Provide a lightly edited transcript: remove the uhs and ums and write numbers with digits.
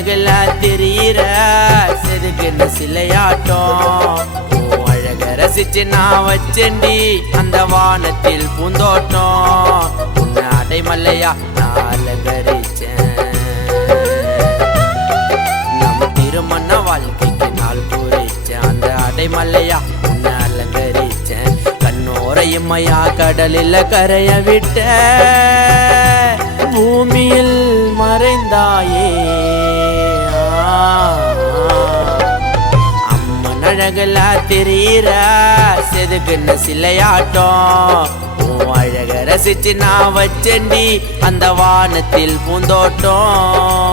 அழகுல தெரியிற செதுக்குன்னு சிலையாட்டம் அழக ரசிச்சு நான் வச்சேண்டி அந்த வானத்தில் பூந்தோட்டம் உன்னை அடைமல்லையா நான் அலங்கரிச்சேன் நம்ம திருமண வாழ்க்கைக்கு நாள் குறிச்சேன் அந்த அடைமல்லையா உன்னை அலங்கரிச்சேன் கண்ணோரையுமையா கடலில் கரைய விட்ட பூமியில் மறைந்தாயே அம்மன் அழகுல தெரியிற செதுக்குன்னு சிலையாட்டம் அழக ரசிச்சு நான் வச்சேண்டி அந்த வானத்தில் பூந்தோட்டம்